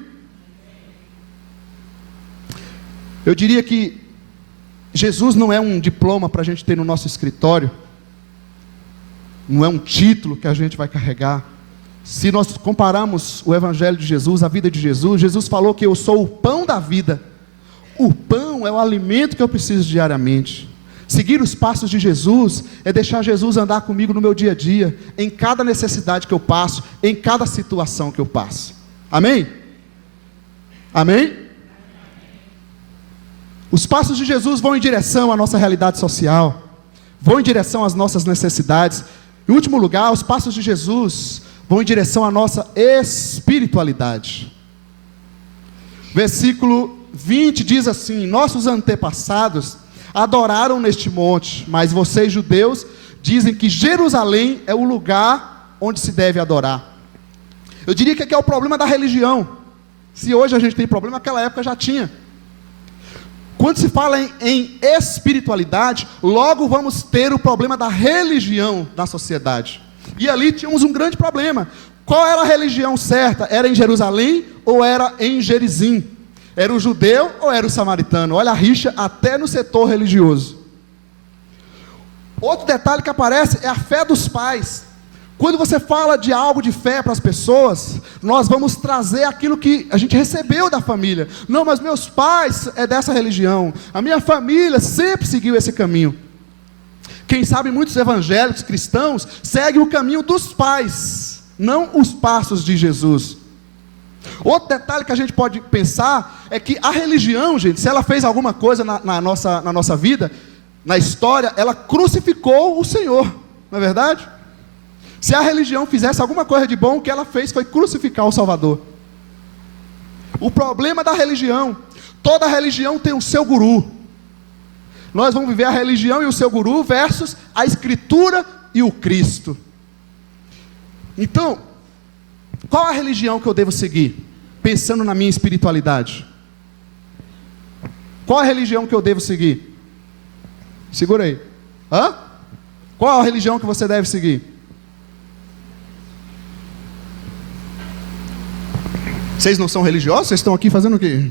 Eu diria que Jesus não é um diploma para a gente ter no nosso escritório, não é um título que a gente vai carregar. Se nós compararmos o Evangelho de Jesus, a vida de Jesus, Jesus falou que eu sou o pão da vida. O pão é o alimento que eu preciso diariamente. Seguir os passos de Jesus é deixar Jesus andar comigo no meu dia a dia, em cada necessidade que eu passo, em cada situação que eu passo. Amém? Amém? Os passos de Jesus vão em direção à nossa realidade social, vão em direção às nossas necessidades. Em último lugar, os passos de Jesus vão em direção à nossa espiritualidade. Versículo 20 diz assim: nossos antepassados adoraram neste monte, mas vocês judeus dizem que Jerusalém é o lugar onde se deve adorar. Eu diria que aqui é o problema da religião. Se hoje a gente tem problema, naquela época já tinha. Quando se fala em espiritualidade, logo vamos ter o problema da religião na sociedade. E ali tínhamos um grande problema. Qual era a religião certa? Era em Jerusalém ou era em Gerizim? Era o judeu ou era o samaritano? Olha a rixa até no setor religioso. Outro detalhe que aparece é a fé dos pais. Quando você fala de algo de fé para as pessoas, nós vamos trazer aquilo que a gente recebeu da família. Não, mas meus pais é dessa religião, a minha família sempre seguiu esse caminho. Quem sabe muitos evangélicos cristãos seguem o caminho dos pais, não os passos de Jesus. Outro detalhe que a gente pode pensar é que a religião, gente, se ela fez alguma coisa na nossa vida, na história, ela crucificou o Senhor, não é verdade? Se a religião fizesse alguma coisa de bom, o que ela fez foi crucificar o Salvador. O problema da religião, toda religião tem o seu guru. Nós vamos viver a religião e o seu guru versus a Escritura e o Cristo. Então, qual a religião que eu devo seguir? Pensando na minha espiritualidade. Qual a religião que eu devo seguir? Segura aí. Hã? Qual a religião que você deve seguir? Vocês não são religiosos? Vocês estão aqui fazendo o quê?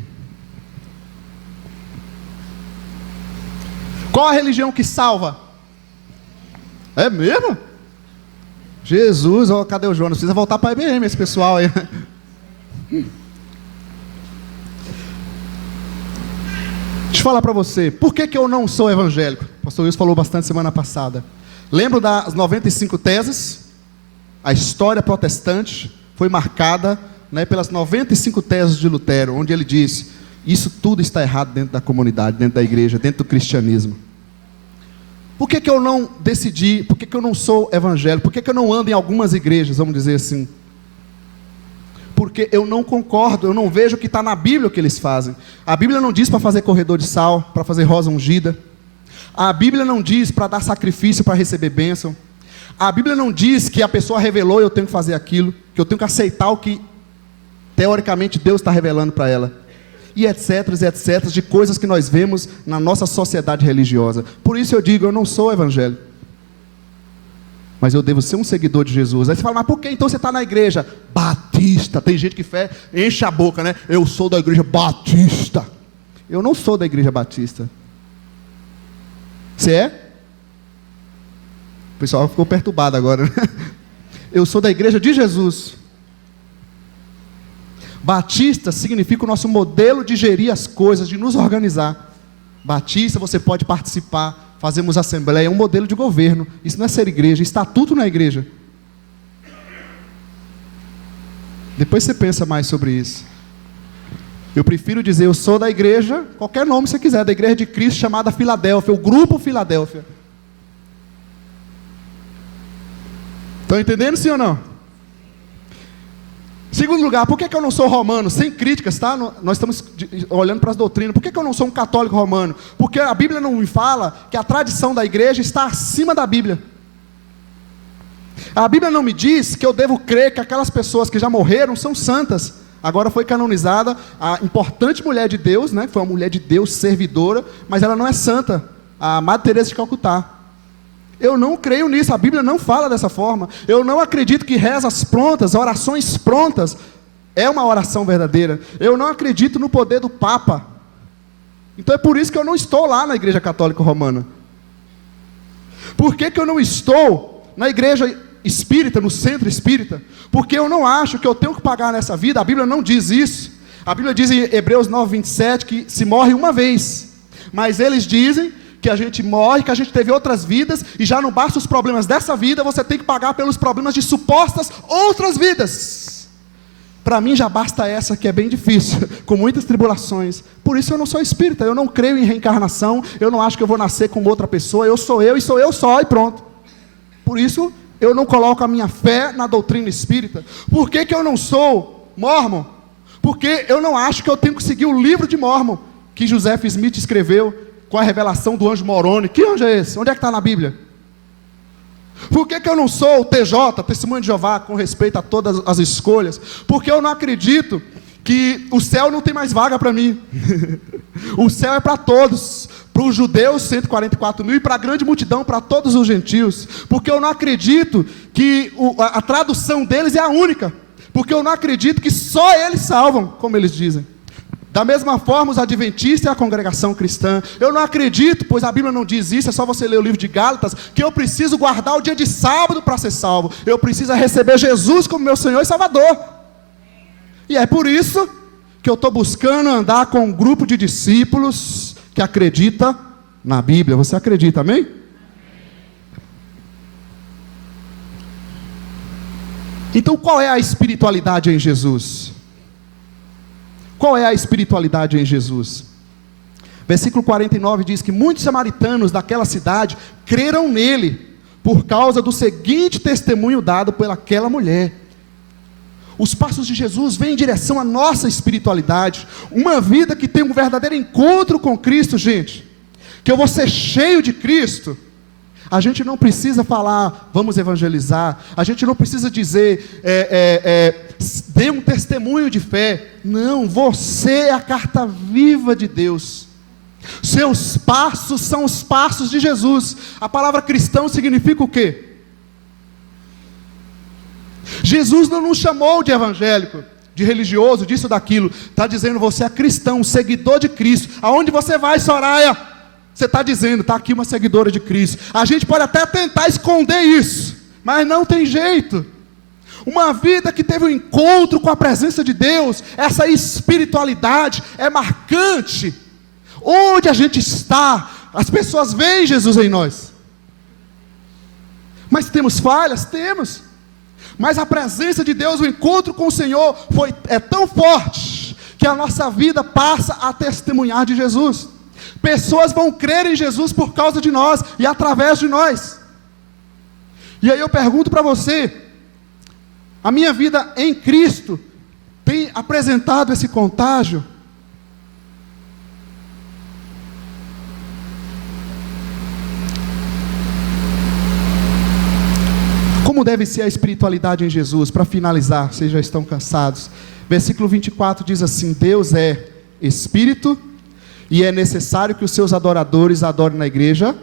Qual a religião que salva? É mesmo? Jesus, oh, cadê o Jonas? Precisa voltar para a IBM esse pessoal aí. Deixa eu falar para você, por que eu não sou evangélico? O pastor Wilson falou bastante semana passada. Lembro das 95 teses? A história protestante foi marcada, né, pelas 95 teses de Lutero, onde ele disse, isso tudo está errado dentro da comunidade, dentro da igreja, dentro do cristianismo. Por que eu não decidi, por que eu não sou evangélico? Por que eu não ando em algumas igrejas, vamos dizer assim? Porque eu não concordo, eu não vejo o que está na Bíblia o que eles fazem. A Bíblia não diz para fazer corredor de sal, para fazer rosa ungida. A Bíblia não diz para dar sacrifício para receber bênção. A Bíblia não diz que a pessoa revelou e eu tenho que fazer aquilo, que eu tenho que aceitar o que teoricamente Deus está revelando para ela. E etc, de coisas que nós vemos na nossa sociedade religiosa. Por isso eu digo, eu não sou evangélico. Mas eu devo ser um seguidor de Jesus. Aí você fala, mas por que então você está na igreja batista? Tem gente que enche a boca, né? Eu sou da igreja batista. Eu não sou da igreja batista. Você é? O pessoal ficou perturbado agora, né? Eu sou da igreja de Jesus. Batista significa o nosso modelo de gerir as coisas, de nos organizar. Batista, você pode participar, fazemos assembleia, é um modelo de governo. Isso não é ser igreja, estatuto na igreja. Depois você pensa mais sobre isso. Eu prefiro dizer, eu sou da igreja, qualquer nome você quiser, da igreja de Cristo chamada Filadélfia, o grupo Filadélfia. Estão entendendo, sim ou não? Segundo lugar, por que eu não sou romano? Sem críticas, tá? Nós estamos olhando para as doutrinas. Por que eu não sou um católico romano? Porque a Bíblia não me fala que a tradição da igreja está acima da Bíblia. A Bíblia não me diz que eu devo crer que aquelas pessoas que já morreram são santas. Agora foi canonizada a importante mulher de Deus, né? Foi uma mulher de Deus, servidora, mas ela não é santa. A Madre Teresa de Calcutá. Eu não creio nisso, a Bíblia não fala dessa forma. Eu não acredito que rezas prontas, orações prontas, é uma oração verdadeira. Eu não acredito no poder do Papa. Então é por isso que eu não estou lá na Igreja Católica Romana. Por que eu não estou na Igreja Espírita, no Centro Espírita? Porque eu não acho que eu tenho que pagar nessa vida. A Bíblia não diz isso. A Bíblia diz em Hebreus 9:27 que se morre uma vez. Mas eles dizem que a gente morre, que a gente teve outras vidas, e já não basta os problemas dessa vida, você tem que pagar pelos problemas de supostas outras vidas. Para mim já basta essa, que é bem difícil, com muitas tribulações. Por isso eu não sou espírita, eu não creio em reencarnação, eu não acho que eu vou nascer como outra pessoa, eu sou eu, e sou eu só, e pronto. Por isso eu não coloco a minha fé na doutrina espírita. Por que eu não sou mórmon? Porque eu não acho que eu tenho que seguir o livro de Mórmon, que Joseph Smith escreveu, com a revelação do anjo Moroni. Que anjo é esse? Onde é que está na Bíblia? Por que eu não sou o TJ, Testemunho de Jeová, com respeito a todas as escolhas? Porque eu não acredito que o céu não tem mais vaga para mim. O céu é para todos. Para os judeus, 144 mil, e para a grande multidão, para todos os gentios. Porque eu não acredito que a tradução deles é a única. Porque eu não acredito que só eles salvam, como eles dizem. Da mesma forma, os adventistas e a congregação cristã. Eu não acredito, pois a Bíblia não diz isso, é só você ler o livro de Gálatas, que eu preciso guardar o dia de sábado para ser salvo. Eu preciso receber Jesus como meu Senhor e Salvador. E é por isso que eu estou buscando andar com um grupo de discípulos que acredita na Bíblia. Você acredita, amém? Então qual é a espiritualidade em Jesus? Qual é a espiritualidade em Jesus? Versículo 49 diz que muitos samaritanos daquela cidade creram nele, por causa do seguinte testemunho dado pelaquela mulher. Os passos de Jesus vêm em direção à nossa espiritualidade, uma vida que tem um verdadeiro encontro com Cristo, gente, que eu vou ser cheio de Cristo. A gente não precisa falar, vamos evangelizar, a gente não precisa dizer, dê um testemunho de fé. Não, você é a carta viva de Deus. Seus passos são os passos de Jesus. A palavra cristão significa o quê? Jesus não nos chamou de evangélico, de religioso, disso, daquilo. Está dizendo, você é cristão, um seguidor de Cristo. Aonde você vai, Soraya? Você está dizendo, está aqui uma seguidora de Cristo. A gente pode até tentar esconder isso, mas não tem jeito. Uma vida que teve um encontro com a presença de Deus, essa espiritualidade é marcante. Onde a gente está, as pessoas veem Jesus em nós. Mas temos falhas? Temos. Mas a presença de Deus, o encontro com o Senhor é tão forte, que a nossa vida passa a testemunhar de Jesus. Pessoas vão crer em Jesus por causa de nós e através de nós. E aí eu pergunto para você, a minha vida em Cristo tem apresentado esse contágio? Como deve ser a espiritualidade em Jesus? Para finalizar, vocês já estão cansados. Versículo 24 diz assim: Deus é Espírito, e é necessário que os seus adoradores adorem na igreja.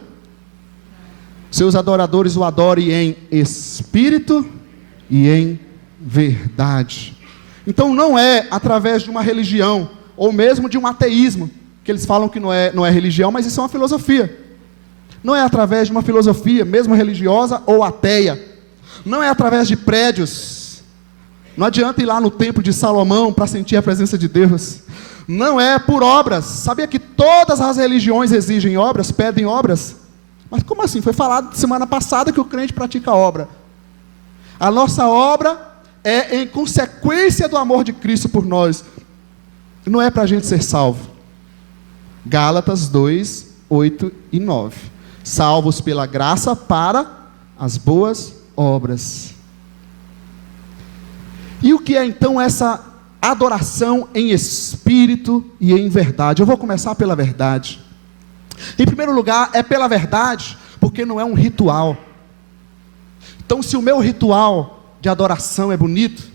Seus adoradores o adorem em espírito e em verdade. Então não é através de uma religião, ou mesmo de um ateísmo, que eles falam que não é religião, mas isso é uma filosofia. Não é através de uma filosofia, mesmo religiosa ou ateia. Não é através de prédios. Não adianta ir lá no templo de Salomão para sentir a presença de Deus. Não é por obras. Sabia que todas as religiões exigem obras, pedem obras? Mas como assim? Foi falado semana passada que o crente pratica obra. A nossa obra é em consequência do amor de Cristo por nós. Não é para a gente ser salvo. Gálatas 2, 8 e 9. Salvos pela graça para as boas obras. E o que é então essa adoração em espírito e em verdade? Eu vou começar pela verdade. Em primeiro lugar, é pela verdade, porque não é um ritual. Então, se o meu ritual de adoração é bonito,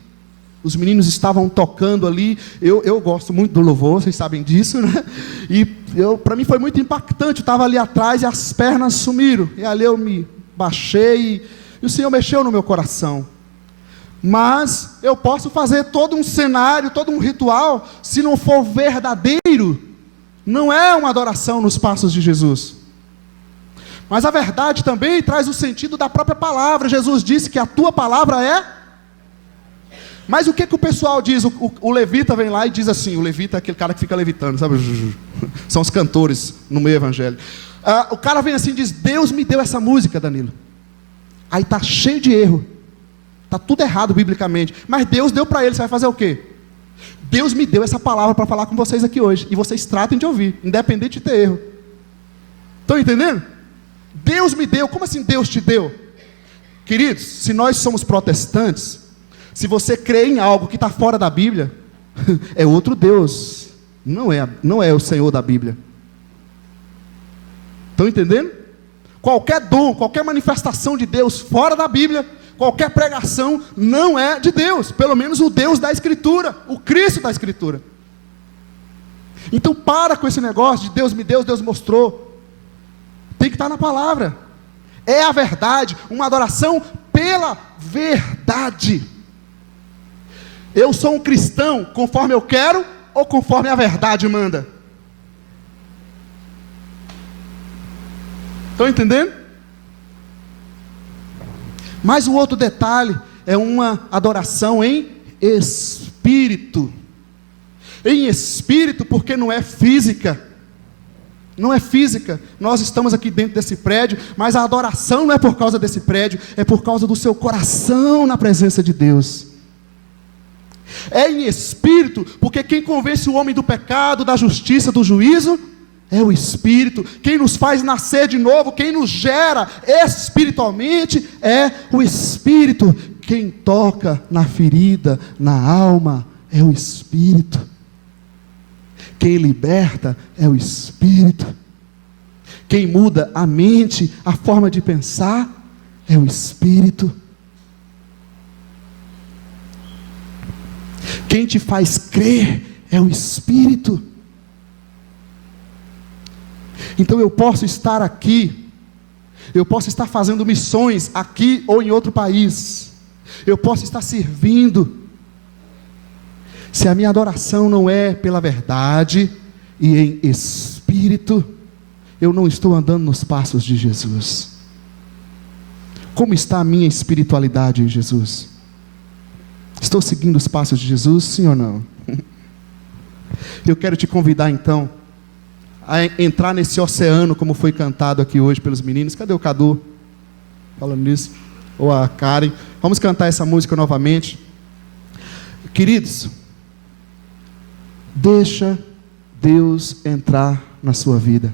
os meninos estavam tocando ali, eu gosto muito do louvor, vocês sabem disso, né? E para mim foi muito impactante. Eu estava ali atrás e as pernas sumiram, e ali eu me baixei, e o Senhor mexeu no meu coração. Mas eu posso fazer todo um cenário, todo um ritual, se não for verdadeiro, não é uma adoração nos passos de Jesus. Mas a verdade também traz o sentido da própria palavra. Jesus disse que a tua palavra é... Mas o que o pessoal diz? O levita vem lá e diz assim, o levita é aquele cara que fica levitando, sabe? São os cantores no meio evangélico. O cara vem assim e diz, Deus me deu essa música, Danilo. Aí está cheio de erro. Está tudo errado biblicamente. Mas Deus deu para ele, você vai fazer o quê? Deus me deu essa palavra para falar com vocês aqui hoje. E vocês tratem de ouvir, independente de ter erro. Estão entendendo? Deus me deu. Como assim Deus te deu? Queridos, se nós somos protestantes, se você crê em algo que está fora da Bíblia, é outro Deus. Não é o Senhor da Bíblia. Estão entendendo? Qualquer dom, qualquer manifestação de Deus fora da Bíblia, qualquer pregação não é de Deus. Pelo menos o Deus da Escritura, o Cristo da Escritura. Então para com esse negócio de Deus me deu, Deus mostrou. Tem que estar na palavra. É a verdade, uma adoração pela verdade. Eu sou um cristão conforme eu quero ou conforme a verdade manda? Estão entendendo? Mas o outro detalhe é uma adoração em espírito. Em espírito, porque não é física. Não é física. Nós estamos aqui dentro desse prédio, mas a adoração não é por causa desse prédio, é por causa do seu coração na presença de Deus. É em espírito, porque quem convence o homem do pecado, da justiça, do juízo, é o Espírito. Quem nos faz nascer de novo, quem nos gera espiritualmente, é o Espírito. Quem toca na ferida, na alma, é o Espírito. Quem liberta é o Espírito. Quem muda a mente, a forma de pensar, é o Espírito. Quem te faz crer é o Espírito. Então eu posso estar aqui, eu posso estar fazendo missões aqui ou em outro país, eu posso estar servindo. Se a minha adoração não é pela verdade e em espírito, eu não estou andando nos passos de Jesus. Como está a minha espiritualidade em Jesus? Estou seguindo os passos de Jesus, sim ou não? Eu quero te convidar então a entrar nesse oceano, como foi cantado aqui hoje pelos meninos. Cadê o Cadu? Falando nisso. Ou a Karen. Vamos cantar essa música novamente. Queridos, deixa Deus entrar na sua vida,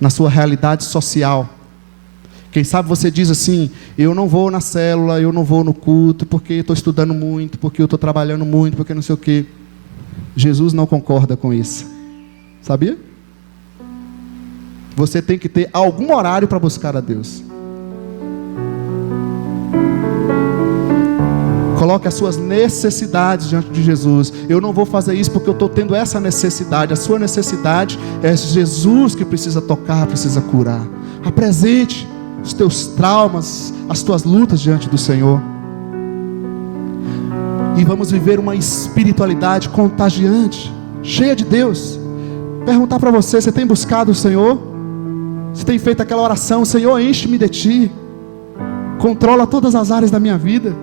na sua realidade social. Quem sabe você diz assim: eu não vou na célula, eu não vou no culto, porque eu estou estudando muito, porque eu estou trabalhando muito, porque não sei o quê. Jesus não concorda com isso. Sabia? Você tem que ter algum horário para buscar a Deus. Coloque as suas necessidades diante de Jesus. Eu não vou fazer isso porque eu estou tendo essa necessidade. A sua necessidade é Jesus que precisa tocar, precisa curar. Apresente os teus traumas, as tuas lutas diante do Senhor. E vamos viver uma espiritualidade contagiante, cheia de Deus. Perguntar para você: você tem buscado o Senhor? Você tem feito aquela oração: Senhor, enche-me de Ti, controla todas as áreas da minha vida.